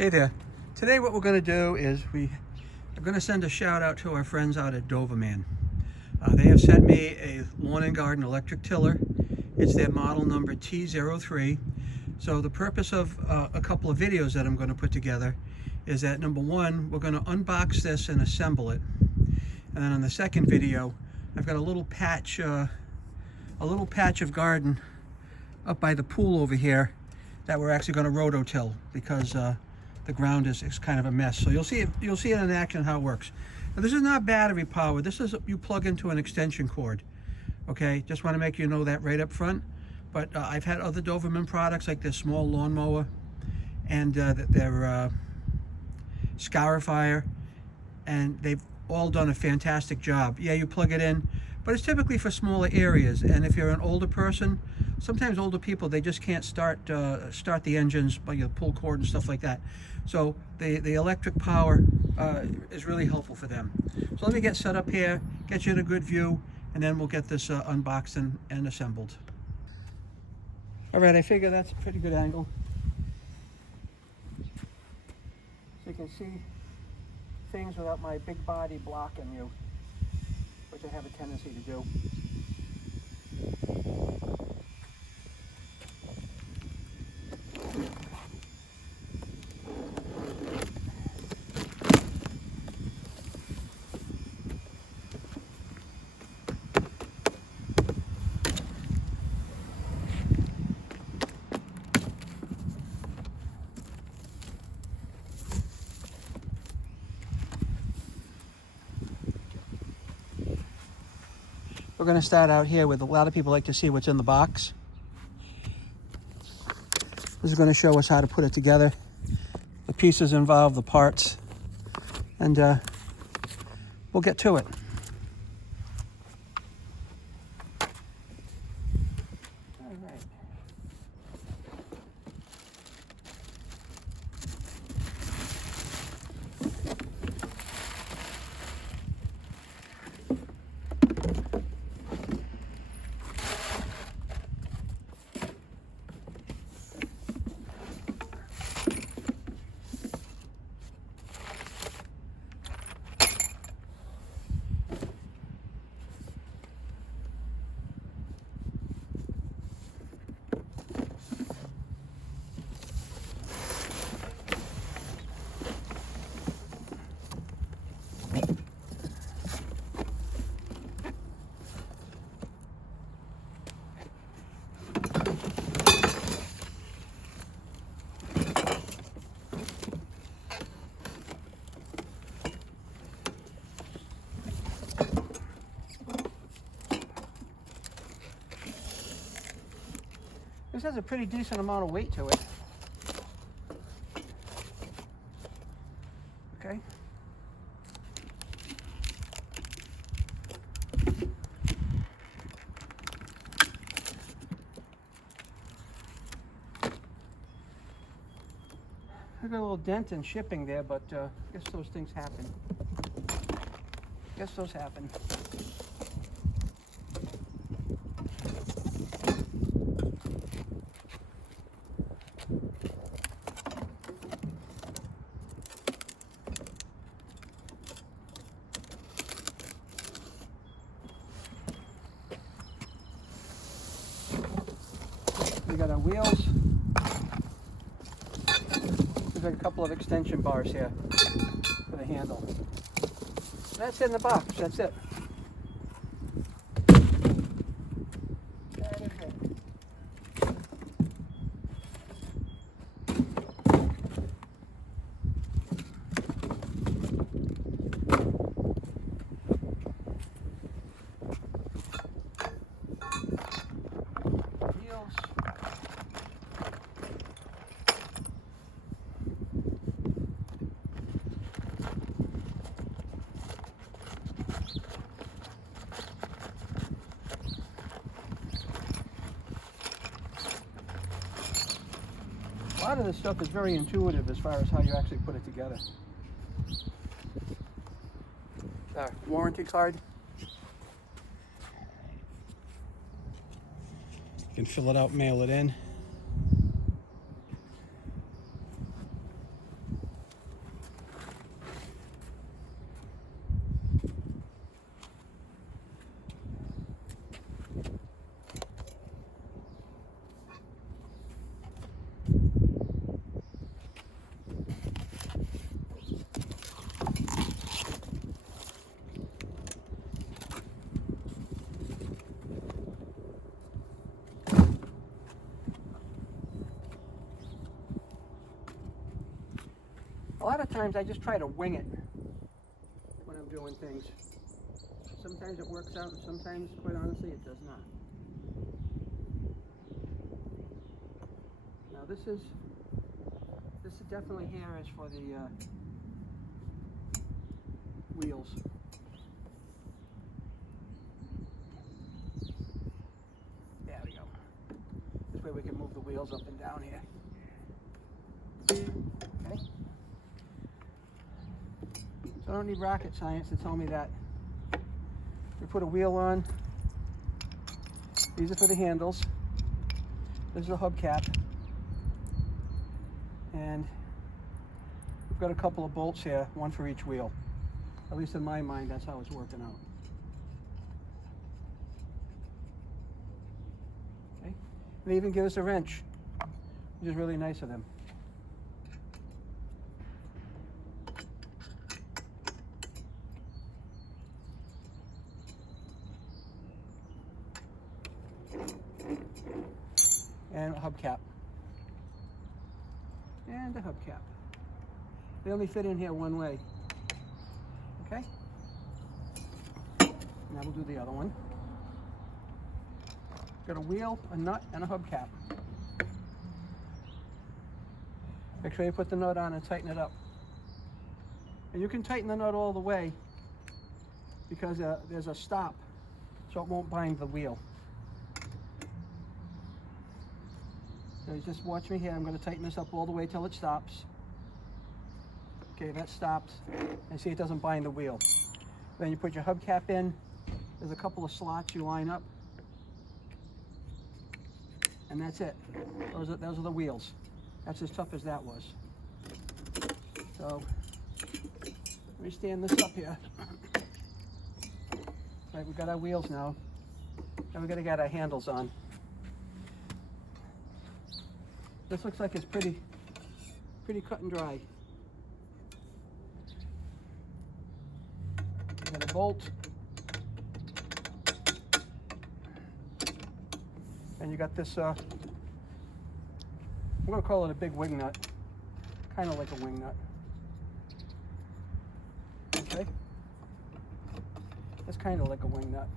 Hey there. Today what we're going to do is we are going to send a shout out to our friends out at Dovaman. They have sent me a lawn and garden electric tiller. It's their model number T03. So the purpose of a couple of videos that I'm going to put together is that number one, we're going to unbox this and assemble it. And then on the second video, I've got a little patch of garden up by the pool over here that we're actually going to rototill because the ground is kind of a mess. So you'll see it in action how it works. Now, this is not battery powered. This is you plug into an extension cord. Okay, just want to make you know that right up front. But I've had other Dovaman products like this small lawnmower and their scarifier, and they've all done a fantastic job. Yeah, you plug it in, but it's typically for smaller areas. And if you're an older person, sometimes older people, they just can't start the engines by your pull cord and stuff like that. So the electric power is really helpful for them. So let me get set up here, get you in a good view, and then we'll get this unboxed and assembled. All right, I figure that's a pretty good angle. So you can see things without my big body blocking you, which I have a tendency to do. We're going to start out here with a lot of people like to see what's in the box. This is going to show us how to put it together, the pieces involved, the parts, and we'll get to it. All right. This has a pretty decent amount of weight to it. Okay. I got a little dent in shipping there, but I guess those things happen. Guess those happen. We got our wheels. We've got a couple of extension bars here for the handle. That's in the box. That's it. That is it. A lot of this stuff is very intuitive as far as how you actually put it together. Warranty card. You can fill it out, mail it in. A lot of times I just try to wing it when I'm doing things. Sometimes it works out, and sometimes, quite honestly, it does not. Now this is definitely here is for the wheels. There we go. This way we can move the wheels up and down here. Okay. So I don't need rocket science to tell me that. We put a wheel on. These are for the handles. This is the hubcap. And we've got a couple of bolts here, one for each wheel. At least in my mind, that's how it's working out. Okay. They even give us a wrench, which is really nice of them. And a hubcap. And a hubcap. They only fit in here one way. Okay? Now we'll do the other one. Got a wheel, a nut, and a hubcap. Make sure you put the nut on and tighten it up. And you can tighten the nut all the way because there's a stop, so it won't bind the wheel. So you just watch me here. I'm going to tighten this up all the way till it stops. Okay, that stopped. And see, it doesn't bind the wheel. Then you put your hubcap in. There's a couple of slots you line up. And that's it. Those are the wheels. That's as tough as that was. So, let me stand this up here. Right, we've got our wheels now. Now we've got to get our handles on. This looks like it's pretty cut and dry. Got a bolt. And you got this, I'm going to call it a big wing nut. Kind of like a wing nut. Okay? It's kind of like a wing nut.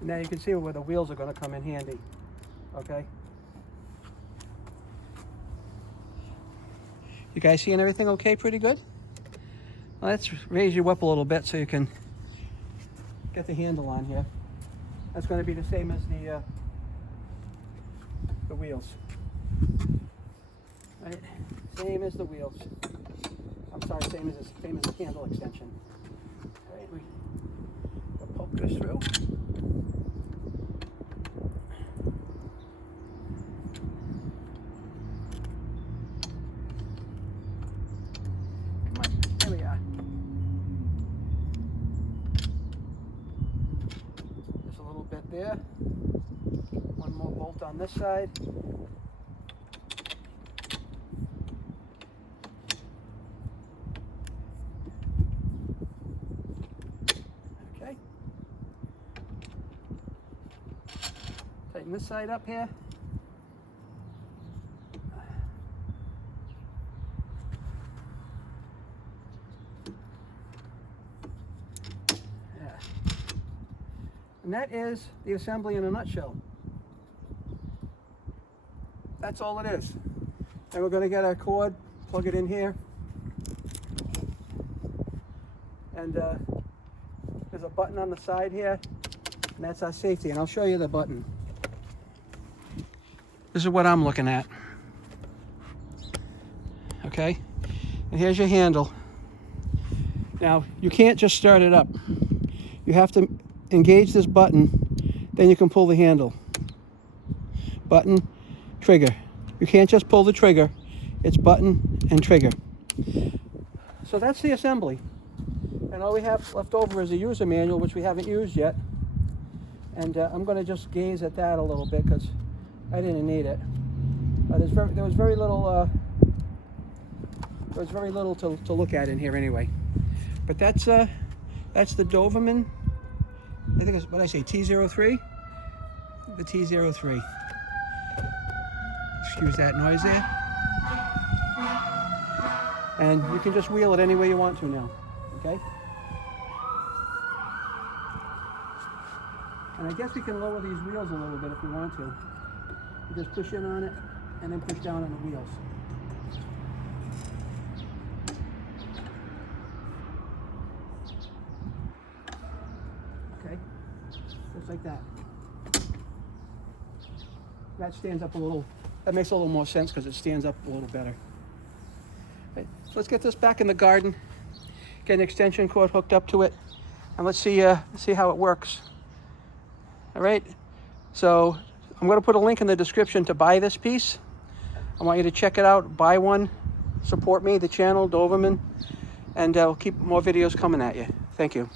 Now you can see where the wheels are going to come in handy, okay? You guys seeing everything okay, pretty good? Well, let's raise you up a little bit so you can get the handle on here. That's going to be the same as the wheels. Right? Same as the wheels. I'm sorry, same as the handle extension. All right, we'll poke this through. There. One more bolt on this side. Okay. Tighten this side up here. And that is the assembly in a nutshell. That's all it is. And we're going to get our cord, plug it in here. And there's a button on the side here, and that's our safety. And I'll show you the button. This is what I'm looking at. Okay? And here's your handle. Now, you can't just start it up. You have to engage this button, then you can pull the handle. Button, trigger. You can't just pull the trigger. It's button and trigger. So that's the assembly. And all we have left over is a user manual, which we haven't used yet. And I'm going to just gaze at that a little bit because I didn't need it. There was very little to look at in here anyway. But that's the Dovaman. I think it's, what did I say, T03? The T03. Excuse that noise there. And you can just wheel it any way you want to now, okay? And I guess we can lower these wheels a little bit if we want to. You just push in on it and then push down on the wheels. Okay, just like that. That stands up a little, that makes a little more sense because it stands up a little better. Okay, so let's get this back in the garden, get an extension cord hooked up to it, and let's see how it works. All right, so I'm going to put a link in the description to buy this piece. I want you to check it out, buy one, support me, the channel, Dovaman, and we'll keep more videos coming at you. Thank you.